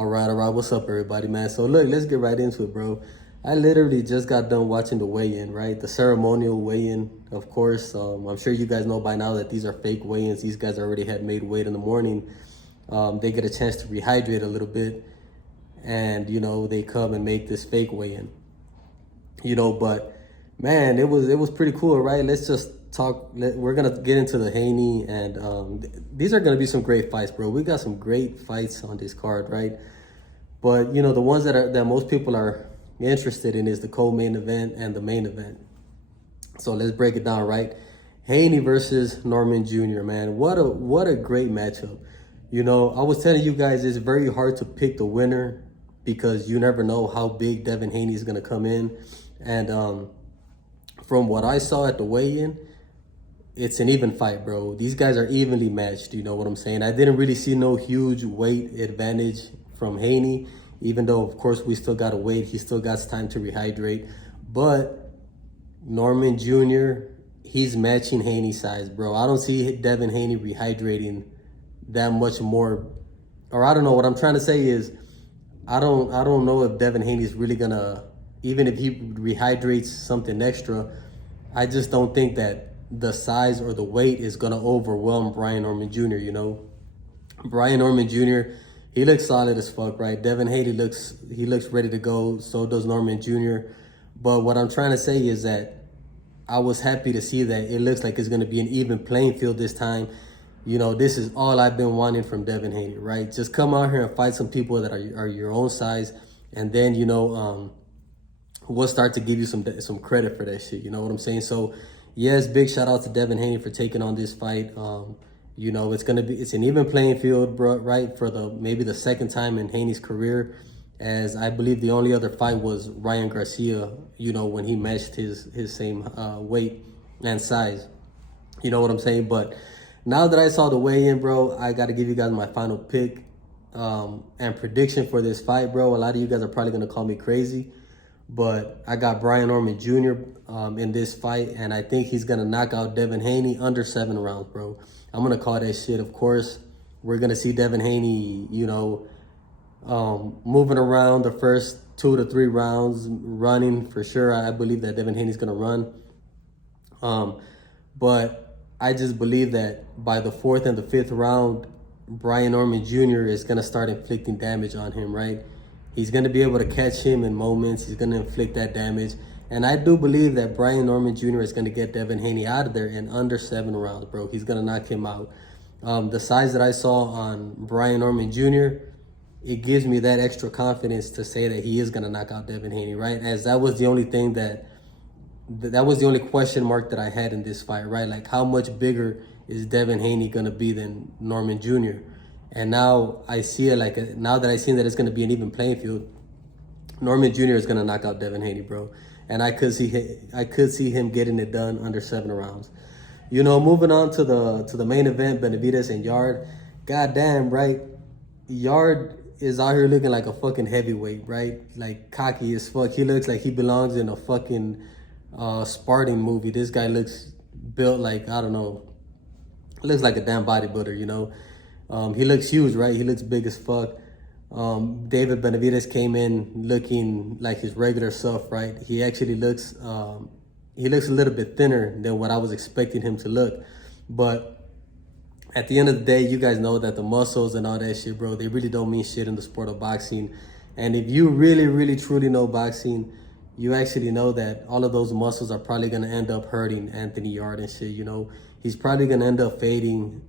All right. What's up, everybody, man? So look, let's get right into it, bro. I literally just got done watching the weigh-in, right? The ceremonial weigh-in, of course. I'm sure you guys know by now that these are fake weigh-ins. These guys already had made weight in the morning. They get a chance to rehydrate a little bit, and they come and make this fake weigh-in. But man, it was pretty cool, right? Let's just talk. We're gonna get into the Haney, and these are gonna be some great fights, bro. We got some great fights on this card, right? But the ones that most people are interested in is the co-main event and the main event. So let's break it down, right? Haney versus Norman Jr., man. What a great matchup. I was telling you guys it's very hard to pick the winner because you never know how big Devin Haney is gonna come in. And from what I saw at the weigh-in, it's an even fight, bro. These guys are evenly matched, you know what I'm saying? I didn't really see no huge weight advantage from Haney, even though, of course, we still got to wait. He still got time to rehydrate. But Norman Jr., he's matching Haney's size, bro. I don't see Devin Haney rehydrating that much more. Or I don't know. What I'm trying to say is I don't know if Devin Haney's really going to, even if he rehydrates something extra, I just don't think that the size or the weight is going to overwhelm Brian Norman Jr., Brian Norman Jr., he looks solid as fuck, right? Devin Haney looks ready to go. So does Norman Jr. But what I'm trying to say is that I was happy to see that it looks like it's going to be an even playing field this time. This is all I've been wanting from Devin Haney, right? Just come out here and fight some people that are your own size. And then, we'll start to give you some credit for that shit. You know what I'm saying? So, yes, big shout out to Devin Haney for taking on this fight. It's an even playing field, bro, right? For maybe the second time in Haney's career, as I believe the only other fight was Ryan Garcia, when he matched his same weight and size. You know what I'm saying? But now that I saw the weigh-in, bro, I got to give you guys my final pick and prediction for this fight, bro. A lot of you guys are probably going to call me crazy, but I got Brian Norman Jr. In this fight, and I think he's going to knock out Devin Haney under 7 rounds, bro. I'm going to call that shit. Of course, we're going to see Devin Haney, moving around the first 2 to 3 rounds, running for sure. I believe that Devin Haney's going to run. But I just believe that by the 4th and the 5th round, Brian Norman Jr. is going to start inflicting damage on him, right? He's going to be able to catch him in moments. He's going to inflict that damage. And I do believe that Brian Norman Jr. is going to get Devin Haney out of there in under 7 rounds, bro. He's going to knock him out. The size that I saw on Brian Norman Jr., it gives me that extra confidence to say that he is going to knock out Devin Haney, right? As that was the only thing that was the only question mark that I had in this fight, right? Like, how much bigger is Devin Haney going to be than Norman Jr.? And now I see it now that I seen that it's going to be an even playing field, Norman Jr. is going to knock out Devin Haney, bro. And I could see him getting it done under 7 rounds. Moving on to the main event, Benavidez and Yarde. Goddamn, right? Yarde is out here looking like a fucking heavyweight, right? Like, cocky as fuck. He looks like he belongs in a fucking Spartan movie. This guy looks built like, I don't know, looks like a damn bodybuilder, he looks huge, right? He looks big as fuck. David Benavidez came in looking like his regular self, right? He actually looks a little bit thinner than what I was expecting him to look. But at the end of the day, you guys know that the muscles and all that shit, bro, they really don't mean shit in the sport of boxing. And if you really, really, truly know boxing, you actually know that all of those muscles are probably going to end up hurting Anthony Yarde and shit, He's probably going to end up fading.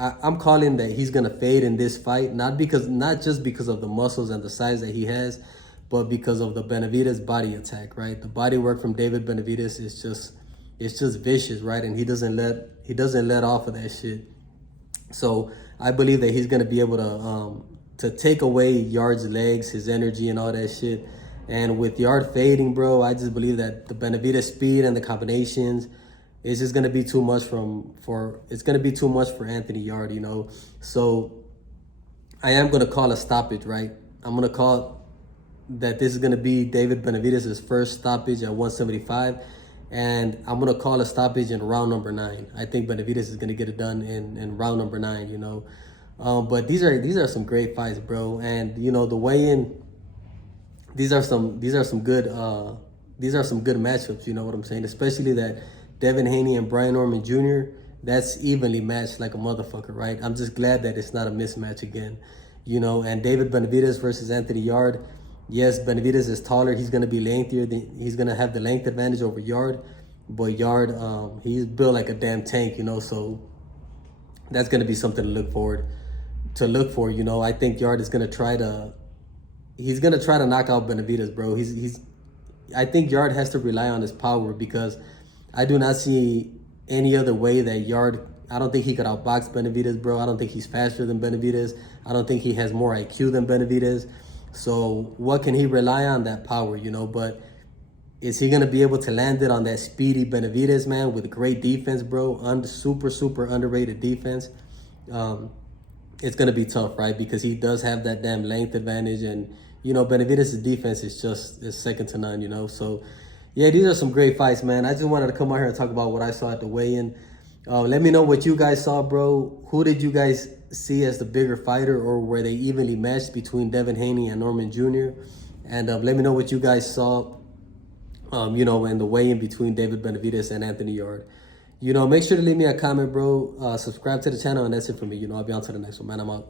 I'm calling that he's going to fade in this fight, not just because of the muscles and the size that he has, but because of the Benavidez body attack, right? The body work from David Benavidez is just vicious, right? And he doesn't let off of that shit. So I believe that he's going to be able to take away Yarde's legs, his energy and all that shit. And with Yarde fading, bro, I just believe that the Benavidez speed and the combinations, it's just gonna be too much for Anthony Yarde, So I am gonna call a stoppage, right? I'm gonna call that this is gonna be David Benavidez' first stoppage at 175, and I'm gonna call a stoppage in round number 9. I think Benavidez is gonna get it done in round number 9. But these are some great fights, bro. And you know the weigh-in. These are some good matchups. You know what I'm saying? Especially that Devin Haney and Brian Norman Jr. That's evenly matched like a motherfucker, right? I'm just glad that it's not a mismatch again. You know, and David Benavidez versus Anthony Yarde. Yes, Benavidez is taller. He's gonna be lengthier. He's gonna have the length advantage over Yarde. But Yarde, he's built like a damn tank, you know. So that's gonna be something to look for. You know, I think Yarde is gonna try to. He's gonna try to knock out Benavidez, bro. I think Yarde has to rely on his power because I do not see any other way that Yarde. I don't think he could outbox Benavidez, bro. I don't think he's faster than Benavidez. I don't think he has more IQ than Benavidez. So what can he rely on? That power, you know. But is he gonna be able to land it on that speedy Benavidez, man, with great defense, bro? Super underrated defense. It's gonna be tough, right? Because he does have that damn length advantage, and you know Benavidez' defense is second to none, you know. So yeah, these are some great fights, man. I just wanted to come out here and talk about what I saw at the weigh-in. Let me know what you guys saw, bro. Who did you guys see as the bigger fighter, or were they evenly matched between Devin Haney and Norman Jr.? And let me know what you guys saw, you know, in the weigh-in between David Benavidez and Anthony Yarde. You know, make sure to leave me a comment, bro. Subscribe to the channel, and that's it for me. You know, I'll be on to the next one, man. I'm out.